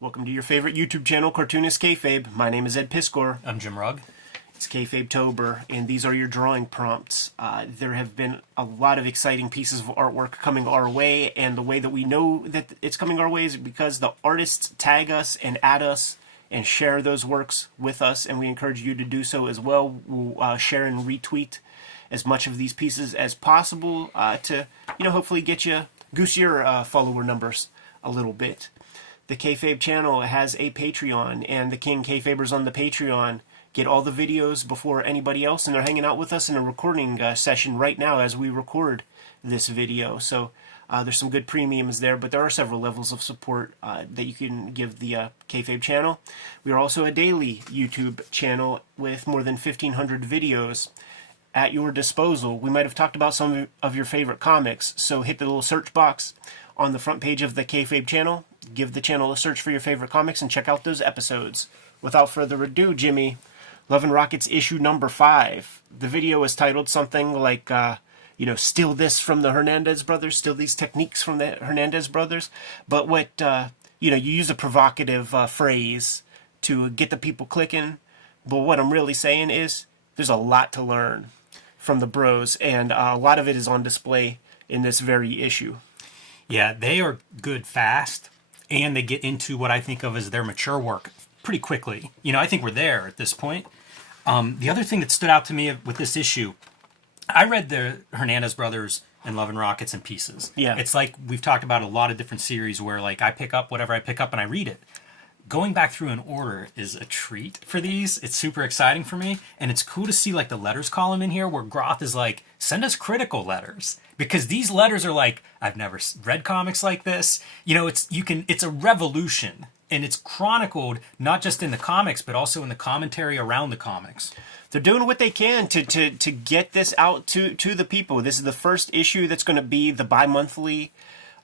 Welcome to your favorite YouTube channel, Cartoonist Kayfabe. My name is Ed Piskor. I'm Jim Rugg. It's Kayfabe-tober, and these are your drawing prompts. There have been a lot of exciting pieces of artwork coming our way, and the way that we know that it's coming our way is because the artists tag us and add us and share those works with us, and we encourage you to do so as well. We'll share and retweet as much of these pieces as possible to, hopefully get you, goose your follower numbers a little bit. The Kayfabe channel has a Patreon, and the King Kayfabers on the Patreon get all the videos before anybody else, and they're hanging out with us in a recording session right now as we record this video. So there's some good premiums there, but there are several levels of support that you can give the Kayfabe channel. We are also a daily YouTube channel with more than 1,500 videos at your disposal. We might have talked about some of your favorite comics, so hit the little search box on the front page of the Kayfabe channel. Give the channel a search for your favorite comics and check out those episodes. Without further ado, Jimmy, Love and Rockets issue number 5. The video is titled something like, steal this from the Hernandez brothers, steal these techniques from the Hernandez brothers. But what, you use a provocative phrase to get the people clicking. But what I'm really saying is there's a lot to learn from the bros, and a lot of it is on display in this very issue. Yeah, they are good fast, and they get into what I think of as their mature work pretty quickly. I think we're there at this point. The other thing that stood out to me with this issue, I read the Hernandez brothers and Love and Rockets in pieces. Yeah. It's like we've talked about a lot of different series where I pick up whatever I pick up and I read it. Going back through in order is a treat for these. It's super exciting for me. And it's cool to see the letters column in here where Groth is send us critical letters. Because these letters are I've never read comics like this. It's a revolution. And it's chronicled not just in the comics, but also in the commentary around the comics. They're doing what they can to get this out to the people. This is the first issue that's going to be the bi-monthly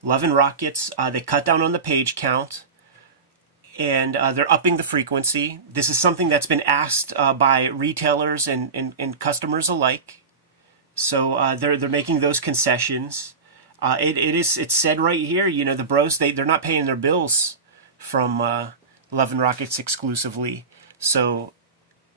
Love and Rockets. They cut down on the page count, and they're upping the frequency. This is something that's been asked by retailers and customers alike. So they're making those concessions. It's said right here, the bros, they're not paying their bills from Love and Rockets exclusively. So,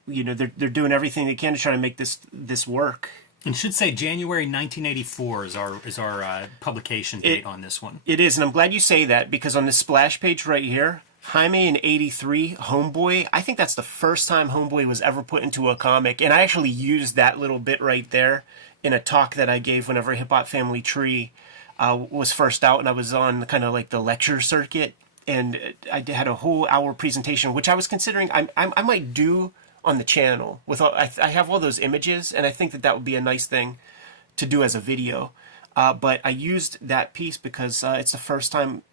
they're doing everything they can to try to make this work. And should say January 1984 is our publication date on this one. It is, and I'm glad you say that, because on this splash page right here, Jaime in 83, Homeboy, I think that's the first time Homeboy was ever put into a comic, and I actually used that little bit right there in a talk that I gave whenever Hip Hop Family Tree was first out, and I was on kind of the lecture circuit, and I had a whole hour presentation, which I was considering I might do on the channel. I have all those images, and I think that would be a nice thing to do as a video. But I used that piece because it's the first time.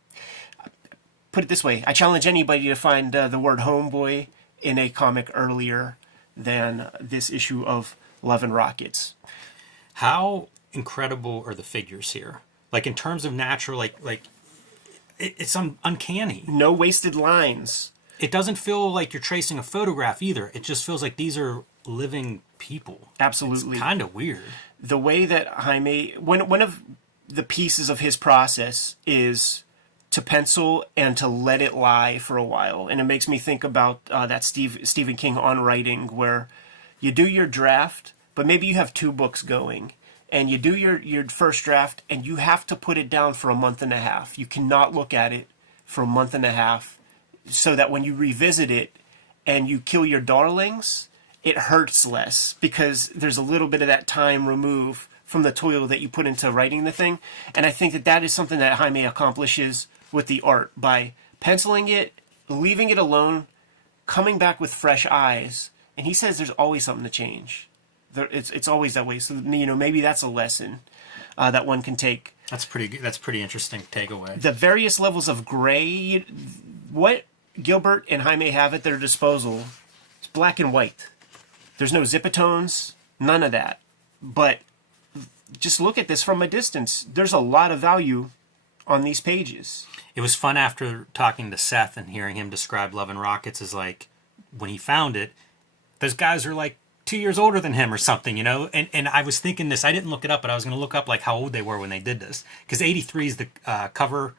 Put it this way, I challenge anybody to find the word homeboy in a comic earlier than this issue of Love and Rockets. How incredible are the figures here? In terms of natural, it's uncanny. No wasted lines. It doesn't feel like you're tracing a photograph either. It just feels like these are living people. Absolutely. It's kind of weird. The way that Jaime, one of the pieces of his process is to pencil and to let it lie for a while. And it makes me think about that Stephen King on writing, where you do your draft, but maybe you have 2 books going, and you do your first draft, and you have to put it down for a month and a half. You cannot look at it for a month and a half, so that when you revisit it and you kill your darlings, it hurts less, because there's a little bit of that time removed from the toil that you put into writing the thing. And I think that is something that Jaime accomplishes with the art by penciling it, leaving it alone, coming back with fresh eyes. And he says there's always something to change. It's always that way. So maybe that's a lesson that one can take. That's pretty interesting takeaway. The various levels of gray, what Gilbert and Jaime have at their disposal is black and white. There's no zipatones, none of that. But just look at this from a distance. There's a lot of value on these pages. It was fun after talking to Seth and hearing him describe Love and Rockets as when he found it, those guys are 2 years older than him or something, And I was thinking this, I didn't look it up, but I was going to look up how old they were when they did this. Because 83 is the cover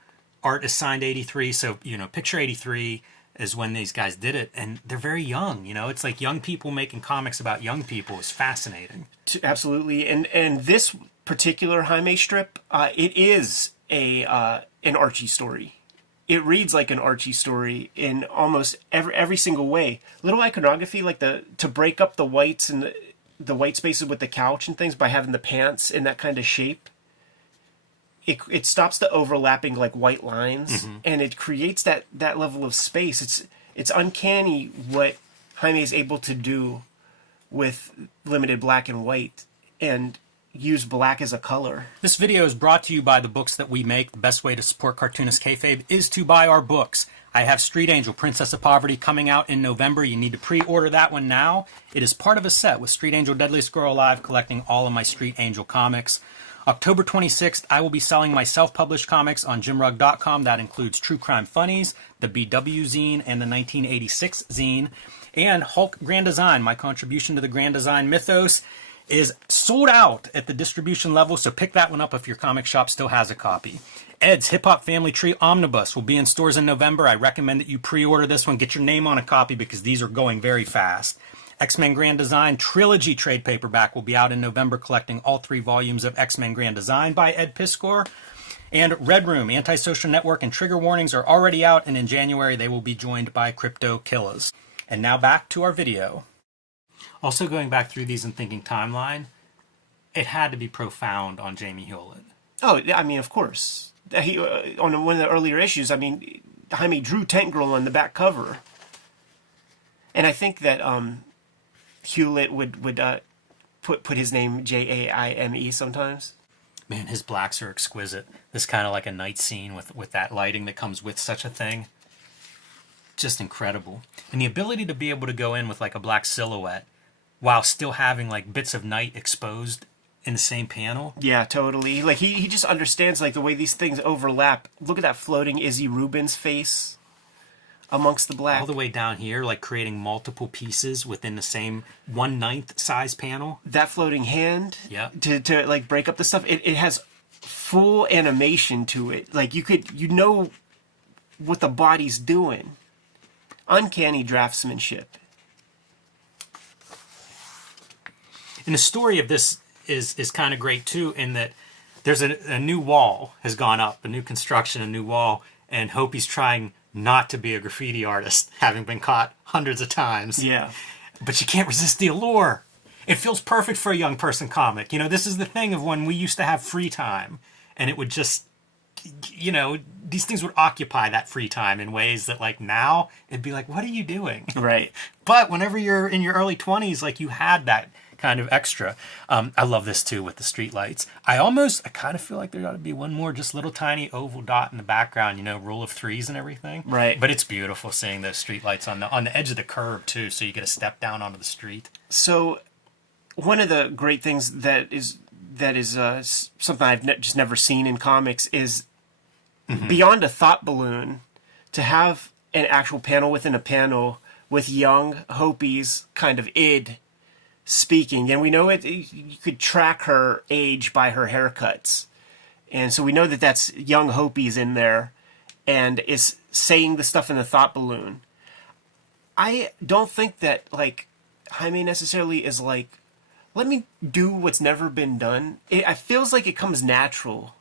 art is signed 83, so, you know, picture 83 is when these guys did it, and they're very young, you know? It's like young people making comics about young people is fascinating. Absolutely. And this particular Jaime strip, it is an Archie story. It reads like an Archie story in almost every single way. Little iconography, like to break up the whites and the white spaces with the couch and things by having the pants in that kind of shape. It stops the overlapping like white lines, and it creates that level of space. It's uncanny what Jaime is able to do with limited black and white and use black as a color. This video is brought to you by the books that we make. The best way to support Cartoonist Kayfabe is to buy our books. I have Street Angel, Princess of Poverty, coming out in November. You need to pre-order that one now. It is part of a set with Street Angel, Deadliest Girl Alive, collecting all of my Street Angel comics. October 26th, I will be selling my self-published comics on jimrugg.com. That includes True Crime Funnies, the BW zine, and the 1986 zine. And Hulk Grand Design, my contribution to the Grand Design mythos, is sold out at the distribution level, so pick that one up if your comic shop still has a copy. Ed's Hip Hop Family Tree Omnibus will be in stores in November. I recommend that you pre-order this one. Get your name on a copy because these are going very fast. X-Men Grand Design Trilogy trade paperback will be out in November, collecting all 3 volumes of X-Men Grand Design by Ed Piskor. And Red Room, Antisocial Network, and Trigger Warnings are already out, and in January they will be joined by Crypto Killers. And now back to our video. Also going back through these and thinking timeline, it had to be profound on Jamie Hewlett. Oh, I mean, of course. He on one of the earlier issues, I mean, Jaime drew Tank Girl on the back cover. And I think that Hewlett would put his name Jaime sometimes. Man, his blacks are exquisite. This kind of like a night scene with that lighting that comes with such a thing. Just incredible. And the ability to be able to go in with like a black silhouette while still having like bits of night exposed in the same panel. Yeah, totally. Like he just understands like the way these things overlap. Look at that floating Izzy Rubin's face amongst the black. All the way down here, like creating multiple pieces within the same 1/9 size panel. That floating hand. Yeah. To like break up the stuff. It has full animation to it. Like you know what the body's doing. Uncanny draftsmanship. And the story of this is kind of great too, in that there's a new wall has gone up, a new construction, a new wall, and Hopi's trying not to be a graffiti artist, having been caught hundreds of times. Yeah. But you can't resist the allure. It feels perfect for a young person comic. You know, this is the thing of when we used to have free time, and it would just, you know, these things would occupy that free time in ways that, like, now it'd be like, what are you doing? Right. But whenever you're in your early 20s, like, you had that kind of extra. I love this too with the street lights. I kind of feel like there ought to be one more just little tiny oval dot in the background, you know, rule of threes and everything. Right. But it's beautiful seeing those street lights on the edge of the curb too, so you get a step down onto the street. So one of the great things that is something I've just never seen in comics is beyond a thought balloon, to have an actual panel within a panel with young Hopi's kind of id speaking. And we know you could track her age by her haircuts. And so we know that that's young Hopi's in there and is saying the stuff in the thought balloon. I don't think that, like, Jaime necessarily is like, let me do what's never been done. It feels like it comes natural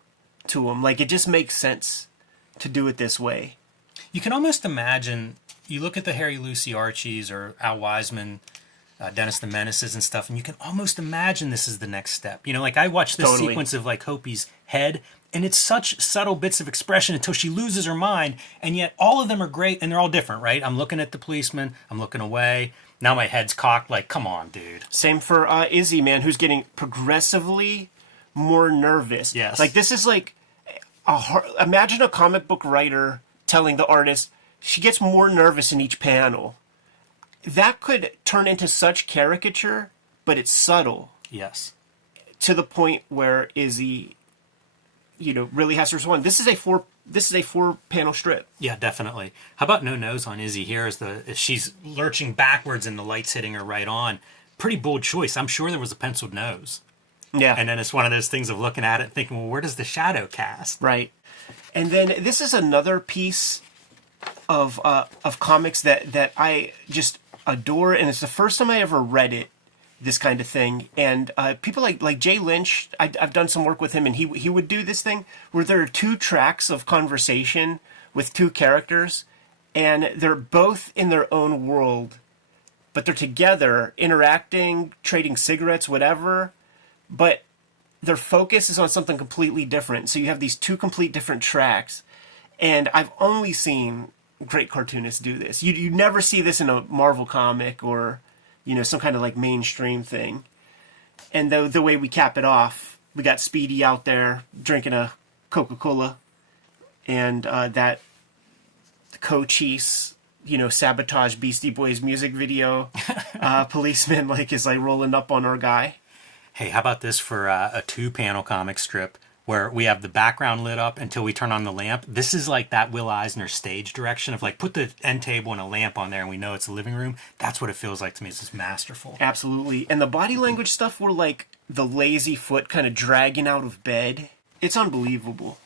to him. Like, it just makes sense to do it this way. You can almost imagine, you look at the Harry Lucy Archies or Al Wiseman, Dennis the Menaces and stuff, and you can almost imagine this is the next step. You know, like I watched this sequence of like Hopi's head, and it's such subtle bits of expression until she loses her mind, and yet all of them are great, and they're all different, right? I'm looking at the policeman, I'm looking away, now my head's cocked, like, come on, dude. Same for Izzy, man, who's getting progressively more nervous. Yes. Like, this is like, imagine a comic book writer telling the artist, she gets more nervous in each panel. That could turn into such caricature, but it's subtle. Yes. To the point where Izzy, you know, really has to respond. This is a 4-panel strip. Yeah, definitely. How about no nose on Izzy here as she's lurching backwards and the light's hitting her right on. Pretty bold choice. I'm sure there was a penciled nose. Yeah. And then it's one of those things of looking at it and thinking, well, where does the shadow cast? Right. And then this is another piece of comics that I just adore, and it's the first time I ever read it, this kind of thing. And people like Jay Lynch, I've done some work with him, and he would do this thing where there are two tracks of conversation with two characters, and they're both in their own world, but they're together, interacting, trading cigarettes, whatever, but their focus is on something completely different. So you have these two complete different tracks, and I've only seen great cartoonists do this. You never see this in a Marvel comic or, you know, some kind of like mainstream thing. And the way we cap it off, we got Speedy out there drinking a Coca-Cola, and that Cochise, you know, sabotage Beastie Boys music video policeman is like rolling up on our guy. Hey, how about this for a 2-panel comic strip where we have the background lit up until we turn on the lamp? This is like that Will Eisner stage direction of like, put the end table and a lamp on there and we know it's a living room. That's what it feels like to me. It's just masterful. Absolutely. And the body language stuff were like the lazy foot kind of dragging out of bed. It's unbelievable.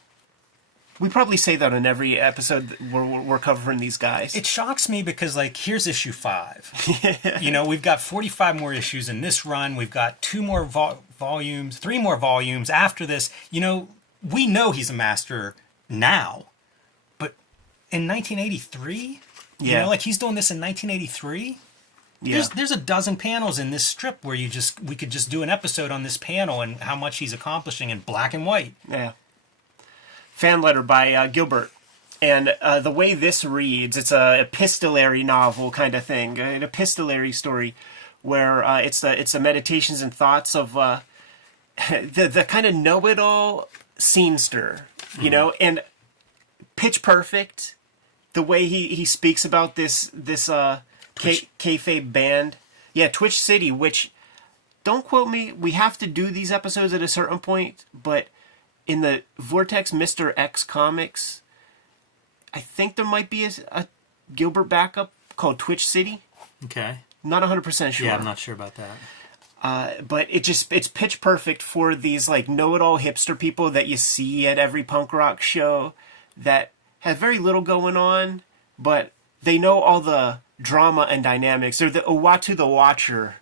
We probably say that on every episode where we're covering these guys. It shocks me because, like, here's issue 5. You know, we've got 45 more issues in this run. We've got 2 more volumes, 3 more volumes after this. You know, we know he's a master now. But in 1983? You know, like, he's doing this in 1983? Yeah. There's a dozen panels in this strip where we could just do an episode on this panel and how much he's accomplishing in black and white. Yeah. Fan letter by Gilbert. And the way this reads, it's a epistolary novel kind of thing, an epistolary story where it's the meditations and thoughts of the kind of know-it-all scenester, you know, and pitch perfect. The way he speaks about this Kayfabe band. Yeah, Twitch City, which, don't quote me, we have to do these episodes at a certain point, but in the Vortex Mr. X comics, I think there might be a Gilbert backup called Twitch City. Okay. Not 100% sure. Yeah, I'm not sure about that. But it's pitch perfect for these like know-it-all hipster people that you see at every punk rock show that have very little going on, but they know all the drama and dynamics. They're the Uatu the Watcher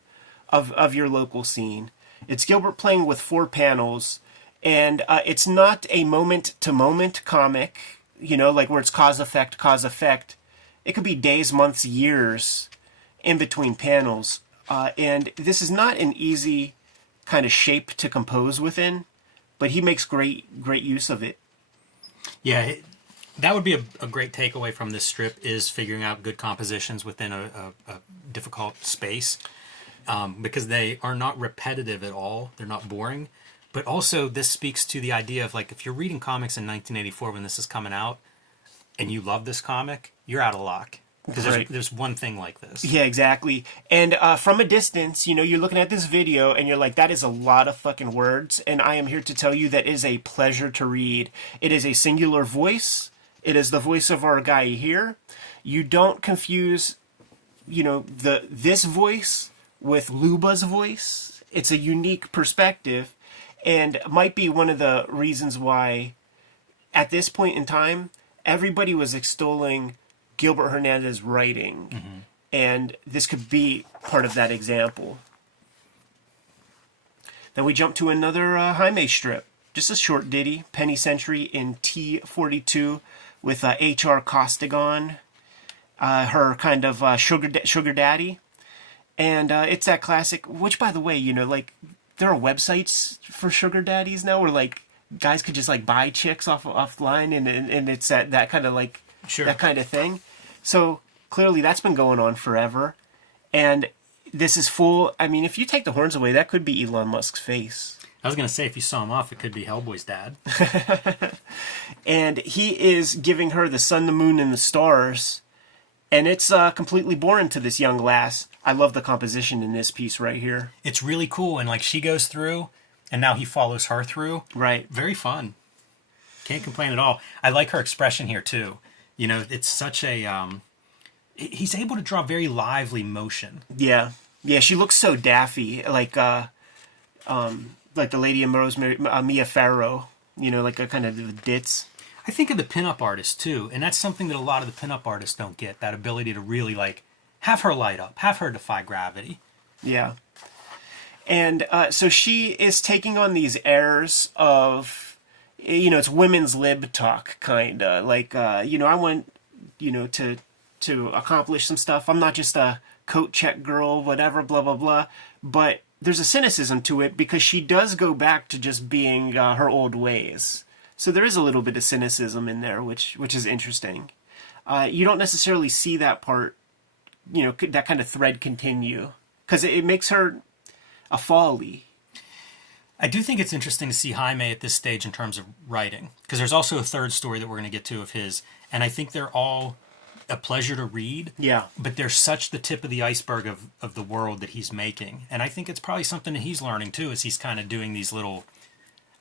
of your local scene. It's Gilbert playing with 4 panels. And it's not a moment-to-moment comic, you know, like where it's cause, effect, cause, effect. It could be days, months, years in between panels. And this is not an easy kind of shape to compose within, but he makes great use of it. Yeah, that would be a great takeaway from this strip, is figuring out good compositions within a difficult space, because they are not repetitive at all. They're not boring. But also, this speaks to the idea of, like, if you're reading comics in 1984 when this is coming out, and you love this comic, you're out of luck. Because there's one thing like this. Yeah, exactly. And from a distance, you know, you're looking at this video, and you're like, that is a lot of fucking words. And I am here to tell you that is a pleasure to read. It is a singular voice. It is the voice of our guy here. You don't confuse, you know, this voice with Luba's voice. It's a unique perspective. And might be one of the reasons why, at this point in time, everybody was extolling Gilbert Hernandez's writing. Mm-hmm. And this could be part of that example. Then we jump to another Jaime strip. Just a short ditty, Penny Century in T42 with H.R. Costigan, her kind of sugar daddy. And it's that classic, which, by the way, you know, like, there are websites for sugar daddies now where, like, guys could just, like, buy chicks offline, and it's that kind of, like, that kind of thing. So, clearly, that's been going on forever. And this is full, I mean, if you take the horns away, that could be Elon Musk's face. I was going to say, if you saw him off, it could be Hellboy's dad. And he is giving her the sun, the moon, and the stars. And it's completely boring to this young lass. I love the composition in this piece right here. It's really cool. And, like, she goes through, and now he follows her through. Right. Very fun. Can't complain at all. I like her expression here, too. You know, it's such a... he's able to draw very lively motion. Yeah. Yeah, she looks so daffy. Like, like the Lady of Rosemary, Mia Farrow, like a kind of ditz. I think of the pinup artist too, and that's something that a lot of the pinup artists don't get, that ability to really like have her light up, have her defy gravity. Yeah. And so she is taking on these airs of, it's women's lib talk, kind of. Like, I want, to accomplish some stuff. I'm not just a coat check girl, whatever, blah, blah, blah. But there's a cynicism to it because she does go back to just being her old ways. So there is a little bit of cynicism in there, which is interesting. You don't necessarily see that part, that kind of thread continue. Because it makes her a folly. I do think it's interesting to see Jaime at this stage in terms of writing, because there's also a third story that we're going to get to of his, and I think they're all a pleasure to read. Yeah. But they're such the tip of the iceberg of the world that he's making. And I think it's probably something that he's learning too, as he's kind of doing these little,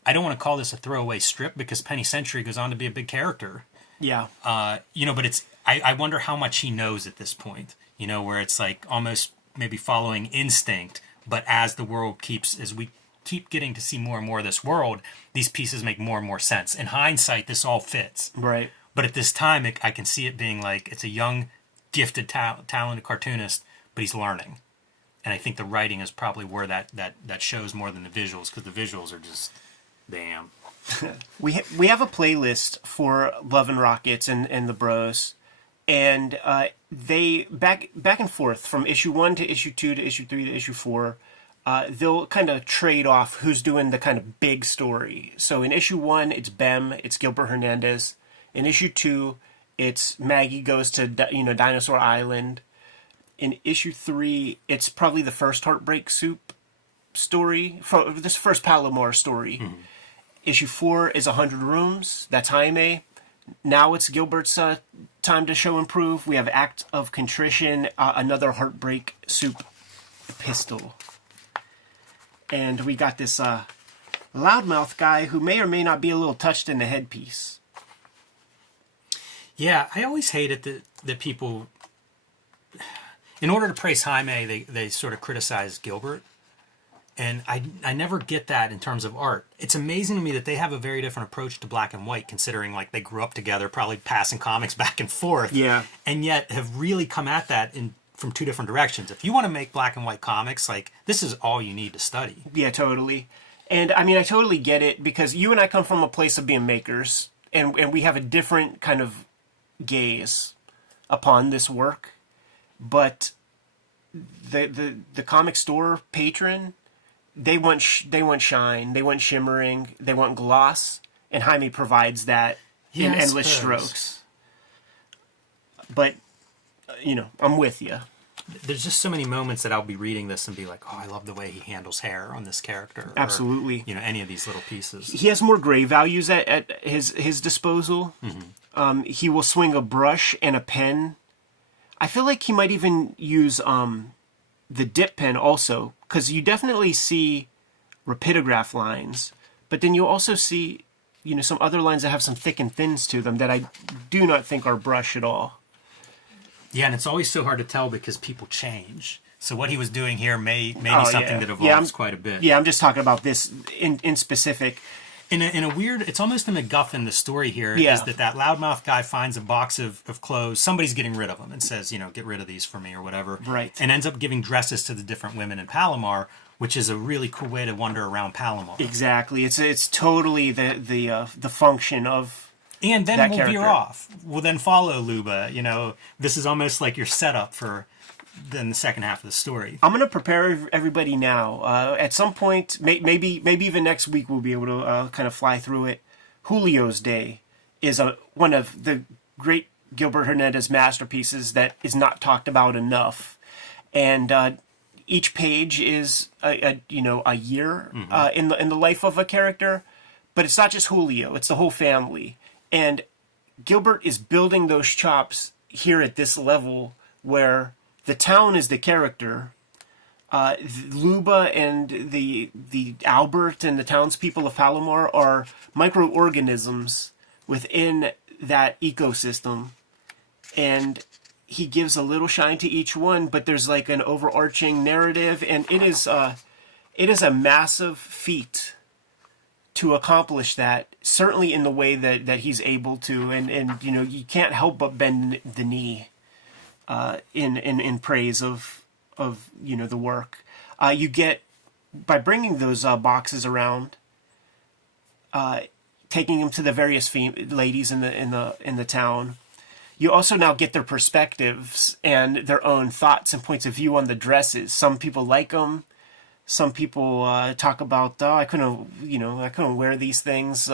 I don't want to call this a throwaway strip because Penny Century goes on to be a big character. Yeah. But it's, I wonder how much he knows at this point, where it's like almost maybe following instinct, but as we keep getting to see more and more of this world, these pieces make more and more sense. In hindsight, this all fits. Right. But at this time, I can see it being like, it's a young, gifted, talented cartoonist, but he's learning. And I think the writing is probably where that shows more than the visuals, because the visuals are just, damn. We have a playlist for Love and Rockets and the Bros. And they back and forth from issue 1 to issue 2 to issue 3 to issue 4. They'll kind of trade off who's doing the kind of big story. So in issue 1, it's Bem, it's Gilbert Hernandez. In issue 2, it's Maggie goes to Dinosaur Island. In issue 3, it's probably the first Heartbreak Soup story, this first Palomar story. Mm-hmm. Issue 4 is 100 Rooms. That's Jaime. Now it's Gilbert's time to show and prove. We have Act of Contrition, another Heartbreak Soup epistle. And we got this loudmouth guy who may or may not be a little touched in the headpiece. Yeah, I always hate it that people, in order to praise Jaime, they sort of criticize Gilbert. And I never get that in terms of art. It's amazing to me that they have a very different approach to black and white, considering like they grew up together, probably passing comics back and forth. Yeah. And yet have really come at that from two different directions. If you want to make black and white comics, like this is all you need to study. Yeah, totally. And I mean, I totally get it because you and I come from a place of being makers, and we have a different kind of gaze upon this work. But the comic store patron, they want shine, they want shimmering, they want gloss, and Jaime provides that in endless strokes. But, I'm with you. There's just so many moments that I'll be reading this and be like, oh, I love the way he handles hair on this character. Absolutely. Or, any of these little pieces. He has more gray values at his disposal. Mm-hmm. He will swing a brush and a pen. I feel like he might even use the dip pen also, because you definitely see rapidograph lines, but then you also see, some other lines that have some thick and thins to them that I do not think are brush at all. Yeah, and it's always so hard to tell because people change. So what he was doing here may be something that evolves quite a bit. Yeah, I'm just talking about this in specific. In a weird, it's almost a MacGuffin, the story here, is that loudmouth guy finds a box of clothes, somebody's getting rid of them, and says, get rid of these for me or whatever. Right. And ends up giving dresses to the different women in Palomar, which is a really cool way to wander around Palomar. Exactly. It's totally the function of and then that we'll character. veer off. We'll then follow Luba. This is almost like your setup for then the second half of the story. I'm going to prepare everybody now. At some point, maybe even next week, we'll be able to kind of fly through it. Julio's Day is one of the great Gilbert Hernandez masterpieces that is not talked about enough. And each page is a year in the life of a character. But it's not just Julio; it's the whole family. And Gilbert is building those chops here at this level where the town is the character. Luba and the Albert and the townspeople of Palomar are microorganisms within that ecosystem. And he gives a little shine to each one, but there's like an overarching narrative, and it is it is a massive feat to accomplish that, certainly in the way that he's able to, and you know, you can't help but bend the knee in praise of you know, the work. You get, by bringing those boxes around, taking them to the various ladies in the town. You also now get their perspectives and their own thoughts and points of view on the dresses. Some people like them. Some people talk about, oh, I couldn't wear these things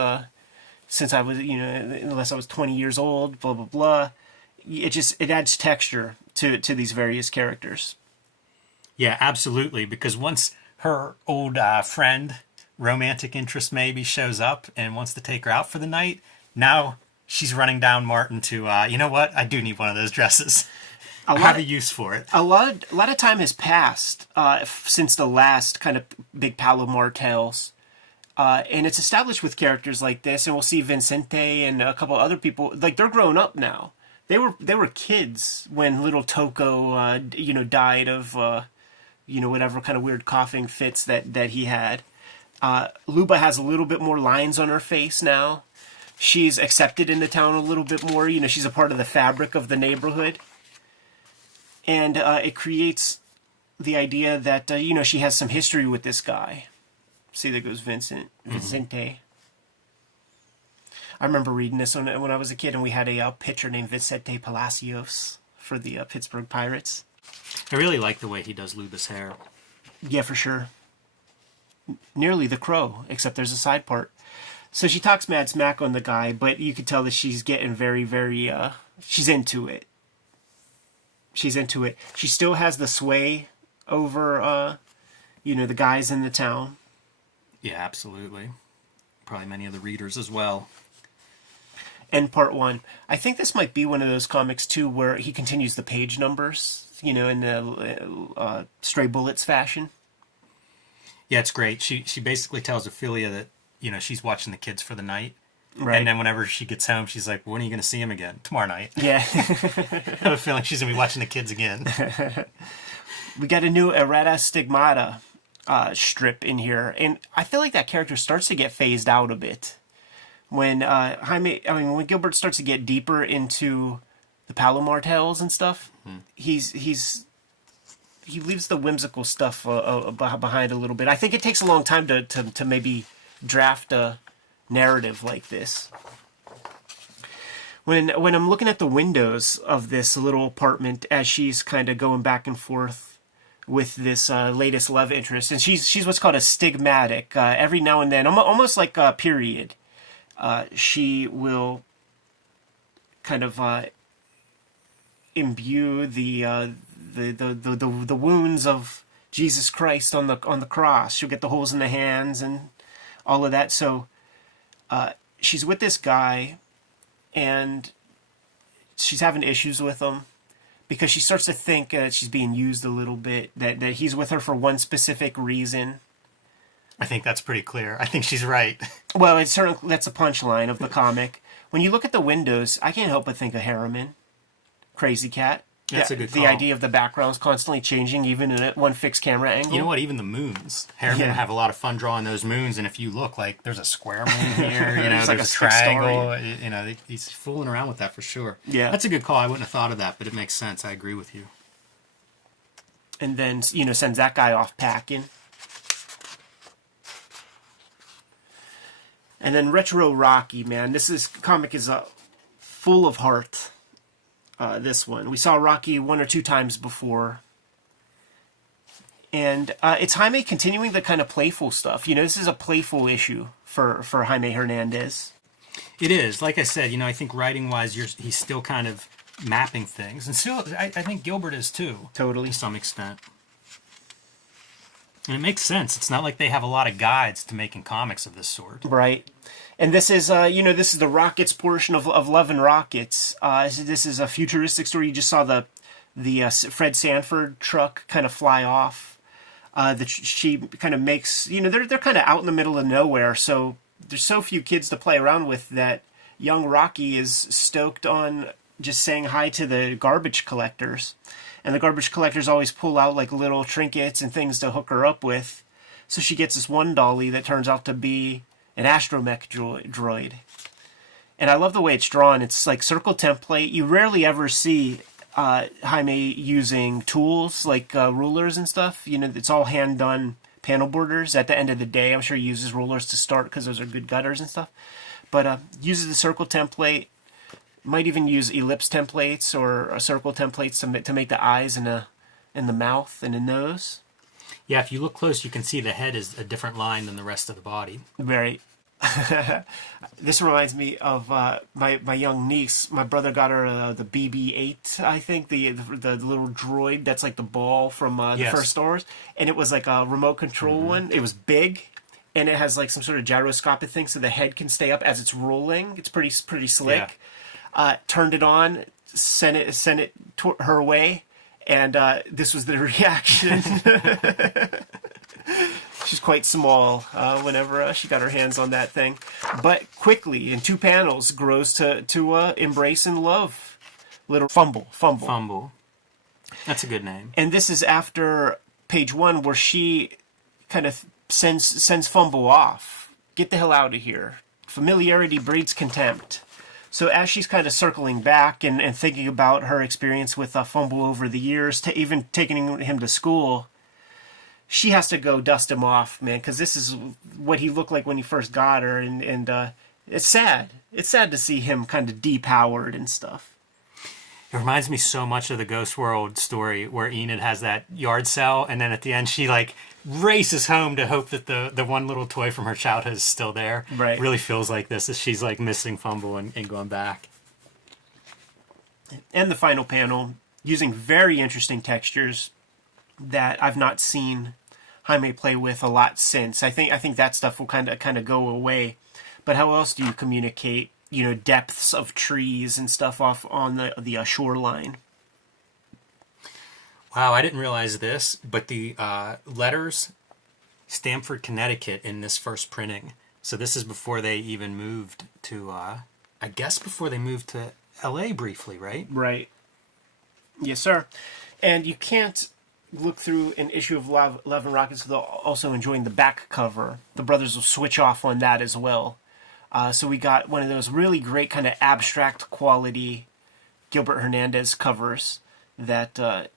since I was, you know, unless I was 20 years old. Blah blah blah. It adds texture to these various characters. Yeah, absolutely. Because once her old friend, romantic interest maybe, shows up and wants to take her out for the night, now she's running down Martin to, you know what? I do need one of those dresses. I have a use for it. A lot of time has passed since the last kind of big Palomar Tales. And it's established with characters like this, and we'll see Vincente and a couple other people, like, they're grown up now. They were kids when little Toko, you know, died of, you know, whatever kind of weird coughing fits that he had. Luba has a little bit more lines on her face now. She's accepted in the town a little bit more. You know, she's a part of the fabric of the neighborhood. And it creates the idea that, you know, she has some history with this guy. See, there goes Vincente. I remember reading this when I was a kid, and we had a pitcher named Vicente Palacios for the Pittsburgh Pirates. I really like the way he does Luba's hair. Yeah, for sure. Nearly the Crow, except there's a side part. So she talks mad smack on the guy, but you can tell that she's getting very, very, she's into it. She's into it. She still has the sway over, you know, the guys in the town. Yeah, absolutely. Probably many of the readers as well. And part 1. I think this might be one of those comics, too, where he continues the page numbers, you know, in the Stray Bullets fashion. Yeah, it's great. She basically tells Ophelia that, you know, she's watching the kids for the night. Right. And then whenever she gets home, she's like, when are you going to see him again? Tomorrow night. Yeah. I have a feeling she's going to be watching the kids again. We got a new Errata Stigmata strip in here. And I feel like that character starts to get phased out a bit. When when Gilbert starts to get deeper into the Palomar Tales and stuff, he leaves the whimsical stuff behind a little bit. I think it takes a long time to maybe draft a narrative like this. When I'm looking at the windows of this little apartment as she's kind of going back and forth with this latest love interest, and she's what's called a stigmatic. Every now and then, almost like a period, she will kind of imbue the wounds of Jesus Christ on the cross. She'll get the holes in the hands and all of that. So she's with this guy, and she's having issues with him because she starts to think that she's being used a little bit, that he's with her for one specific reason. I think that's pretty clear. I think she's right. Well, it's certainly, that's a punchline of the comic. When you look at the windows, I can't help but think of Harriman, Crazy Cat. That's a good call. The idea of the backgrounds constantly changing, even in one fixed camera angle. You know what? Even the moons. Harriman have a lot of fun drawing those moons, and if you look, like, there's a square moon here, you know, there's a triangle. You know, he's fooling around with that for sure. Yeah. That's a good call. I wouldn't have thought of that, but it makes sense. I agree with you. And then, you know, sends that guy off packing. And then Retro Rocky, man. This comic is full of heart. This one. We saw Rocky 1 or 2 times before. And it's Jaime continuing the kind of playful stuff. You know, this is a playful issue for Jaime Hernandez. It is. Like I said, you know, I think writing-wise, he's still kind of mapping things. And still, I think Gilbert is too. Totally. To some extent. And it makes sense. It's not like they have a lot of guides to making comics of this sort. Right. And this is, you know, this is the Rockets portion of Love and Rockets. This is a futuristic story. You just saw the Fred Sanford truck kind of fly off. She kind of makes, you know, they're kind of out in the middle of nowhere, so there's so few kids to play around with that young Rocky is stoked on just saying hi to the garbage collectors. And the garbage collectors always pull out like little trinkets and things to hook her up with. So she gets this one dolly that turns out to be an astromech droid. And I love the way it's drawn. It's like circle template. You rarely ever see Jaime using tools like rulers and stuff. You know, it's all hand done panel borders. At the end of the day, I'm sure he uses rulers to start because those are good gutters and stuff. But uses the circle template. Might even use ellipse templates or circle templates to make the eyes and the mouth and the nose. Yeah, if you look close, you can see the head is a different line than the rest of the body. Very. This reminds me of my young niece. My brother got her the BB-8, I think, the little droid that's like the ball from the first Star Wars, and it was like a remote control one. It was big, and it has like some sort of gyroscopic thing, so the head can stay up as it's rolling. It's pretty slick. Yeah. Turned it on, sent it her way, and this was the reaction. She's quite small whenever she got her hands on that thing. But quickly, in 2 panels, grows to embrace and love little Fumble. Fumble. That's a good name. And this is after page 1 where she kind of sends Fumble off. Get the hell out of here. Familiarity breeds contempt. So as she's kind of circling back and thinking about her experience with Fumble over the years, to even taking him to school, she has to go dust him off, man, because this is what he looked like when he first got her, and it's sad. It's sad to see him kind of depowered and stuff. It reminds me so much of the Ghost World story where Enid has that yard sale, and then at the end she like races home to hope that the one little toy from her childhood is still there. Right. It really feels like this as she's like missing Fumble and going back. And the final panel, using very interesting textures that I've not seen Jaime play with a lot since. I think that stuff will kind of go away. But how else do you communicate, you know, depths of trees and stuff off on the shoreline? Wow, I didn't realize this, but the letters, Stamford, Connecticut, in this first printing. So this is before they even moved to, I guess before they moved to LA briefly, right? Right. Yes, sir. And you can't look through an issue of Love and Rockets without also enjoying the back cover. The brothers will switch off on that as well. So we got one of those really great kind of abstract quality Gilbert Hernandez covers that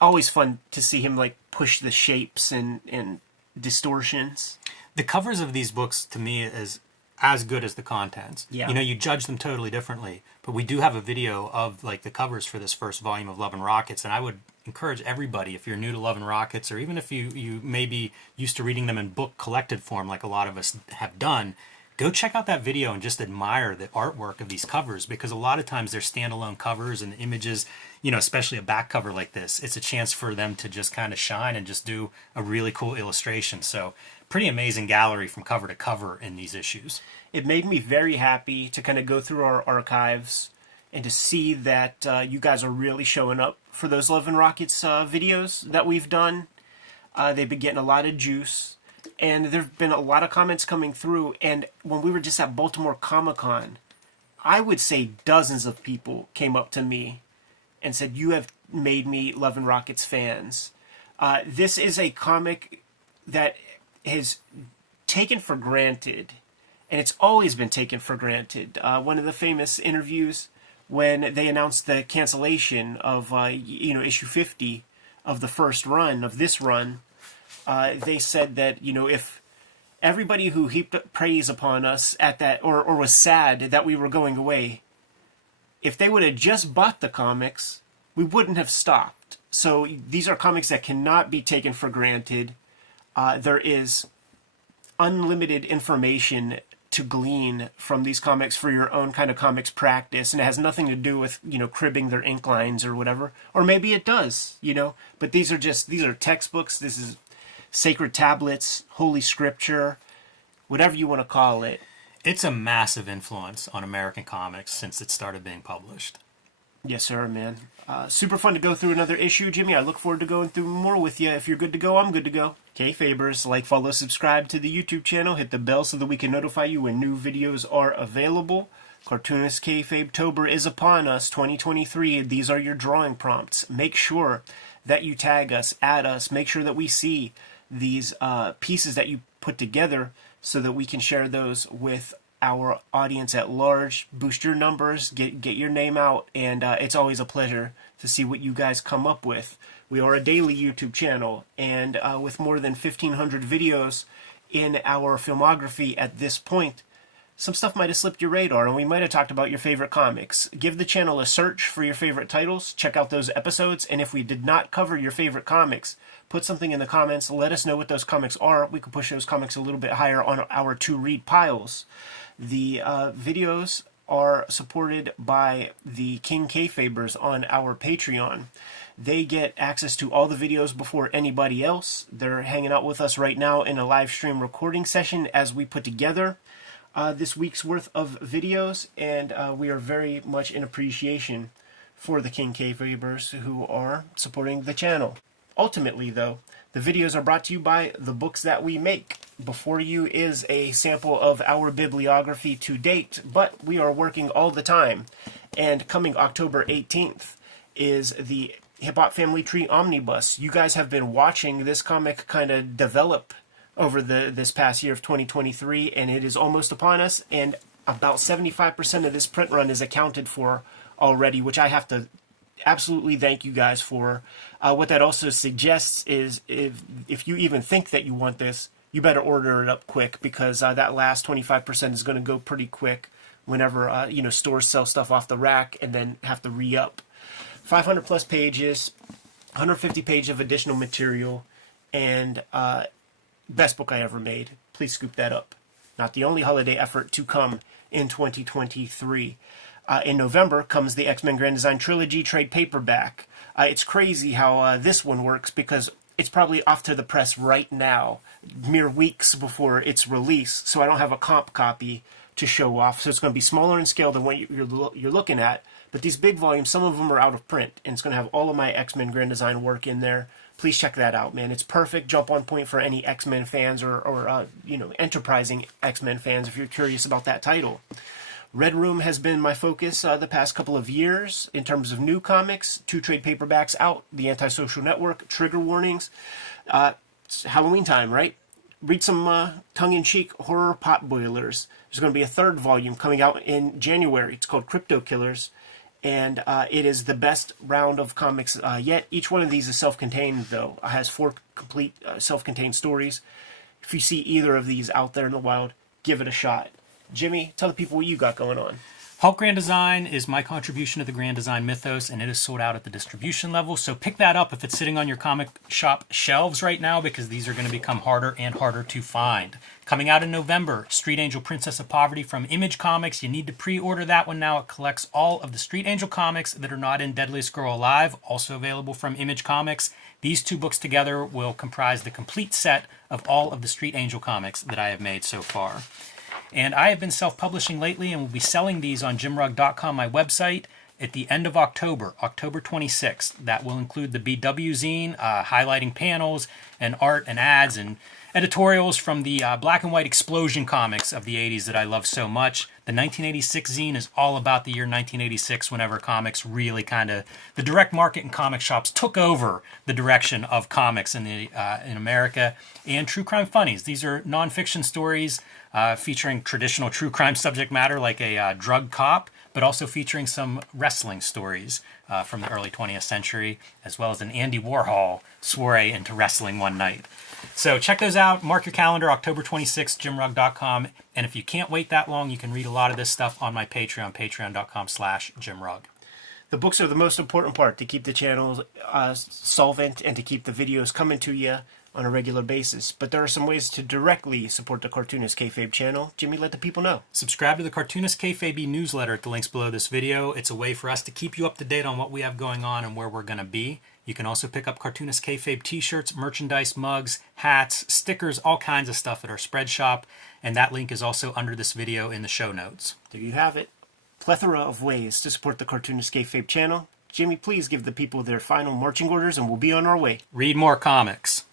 always fun to see him like push the shapes and distortions. The covers of these books to me is as good as the contents. Yeah. You know, you judge them totally differently, but we do have a video of like the covers for this first volume of Love and Rockets, and I would encourage everybody, if you're new to Love and Rockets, or even if you may be used to reading them in book collected form like a lot of us have done, go check out that video and just admire the artwork of these covers, because a lot of times they're standalone covers and images, you know, especially a back cover like this. It's a chance for them to just kind of shine and just do a really cool illustration. So pretty amazing gallery from cover to cover in these issues. It made me very happy to kind of go through our archives and to see that you guys are really showing up for those Love and Rockets videos that we've done. They've been getting a lot of juice, and there have been a lot of comments coming through. And when we were just at Baltimore Comic-Con, I would say dozens of people came up to me and said, "You have made me Love and Rockets fans." This is a comic that is taken for granted, and it's always been taken for granted. One of the famous interviews when they announced the cancellation of issue 50 of the first run of this run, they said that if everybody who heaped praise upon us at that or was sad that we were going away, if they would have just bought the comics, we wouldn't have stopped. So these are comics that cannot be taken for granted. There is unlimited information to glean from these comics for your own kind of comics practice, and it has nothing to do with cribbing their ink lines or whatever, or maybe it does, but these are textbooks. This is sacred tablets, holy scripture, whatever you want to call it. It's a massive influence on American comics since it started being published. Yes, sir, man. Super fun to go through another issue, Jimmy. I look forward to going through more with you. If you're good to go, I'm good to go. Kayfabers, like, follow, subscribe to the YouTube channel. Hit the bell so that we can notify you when new videos are available. Cartoonist Kayfabe-tober is upon us, 2023. These are your drawing prompts. Make sure that you tag us, add us. Make sure that we see these pieces that you put together so that we can share those with our audience at large, boost your numbers, get your name out, and it's always a pleasure to see what you guys come up with. We are a daily YouTube channel, and with more than 1,500 videos in our filmography at this point, some stuff might have slipped your radar, and we might have talked about your favorite comics. Give the channel a search for your favorite titles, check out those episodes, and if we did not cover your favorite comics, put something in the comments, let us know what those comics are. We can push those comics a little bit higher on our to-read piles. The videos are supported by the King Kayfabers on our Patreon. They get access to all the videos before anybody else. They're hanging out with us right now in a live stream recording session as we put together this week's worth of videos, and we are very much in appreciation for the King Kayfabers who are supporting the channel. Ultimately, though, the videos are brought to you by the books that we make. Before you is a sample of our bibliography to date, but we are working all the time. And coming October 18th is the Hip Hop Family Tree Omnibus. You guys have been watching this comic kind of develop over this past year of 2023, and it is almost upon us, and about 75% of this print run is accounted for already, which I have to absolutely thank you guys for. What that also suggests is if you even think that you want this, you better order it up quick, because that last 25% is going to go pretty quick whenever stores sell stuff off the rack and then have to re-up. 500 plus pages, 150 pages of additional material, and best book I ever made. Please scoop that up. Not the only holiday effort to come in 2023. In November comes the X-Men Grand Design Trilogy trade paperback. It's crazy how this one works, because it's probably off to the press right now, mere weeks before its release, so I don't have a comp copy to show off. So it's going to be smaller in scale than what you're looking at. But these big volumes, some of them are out of print, and it's going to have all of my X-Men Grand Design work in there. Please check that out, man. It's perfect jump on point for any X-Men fans or enterprising X-Men fans if you're curious about that title. Red Room has been my focus the past couple of years in terms of new comics. 2 trade paperbacks out, The Antisocial Network, Trigger Warnings. It's Halloween time, right? Read some tongue-in-cheek horror potboilers. There's going to be a 3rd volume coming out in January. It's called Crypto Killers, and it is the best round of comics yet. Each one of these is self-contained, though. It has 4 complete self-contained stories. If you see either of these out there in the wild, give it a shot. Jimmy, tell the people what you got going on. Hulk Grand Design is my contribution to the Grand Design mythos, and it is sold out at the distribution level. So pick that up if it's sitting on your comic shop shelves right now, because these are going to become harder and harder to find. Coming out in November, Street Angel Princess of Poverty from Image Comics. You need to pre-order that one now. It collects all of the Street Angel comics that are not in Deadliest Girl Alive, also available from Image Comics. These 2 books together will comprise the complete set of all of the Street Angel comics that I have made so far. And I have been self-publishing lately and will be selling these on jimrugg.com, my website, at the end of October, October 26th. That will include the BW zine, highlighting panels and art and ads and editorials from the black and white explosion comics of the 80s that I love so much. The 1986 zine is all about the year 1986, whenever comics really the direct market and comic shops took over the direction of comics in America. And True Crime Funnies. These are nonfiction stories featuring traditional true crime subject matter like a drug cop, but also featuring some wrestling stories from the early 20th century, as well as an Andy Warhol soiree into wrestling one night. So check those out. Mark your calendar, October 26th, jimrugg.com. And if you can't wait that long, you can read a lot of this stuff on my Patreon, patreon.com/jimrugg. The books are the most important part to keep the channel solvent and to keep the videos coming to you on a regular basis. But there are some ways to directly support the Cartoonist Kayfabe channel. Jimmy, let the people know. Subscribe to the Cartoonist Kayfabe newsletter at the links below this video. It's a way for us to keep you up to date on what we have going on and where we're going to be. You can also pick up Cartoonist Kayfabe t-shirts, merchandise, mugs, hats, stickers, all kinds of stuff at our spread shop. And that link is also under this video in the show notes. There you have it. Plethora of ways to support the Cartoonist Kayfabe channel. Jimmy, please give the people their final marching orders and we'll be on our way. Read more comics.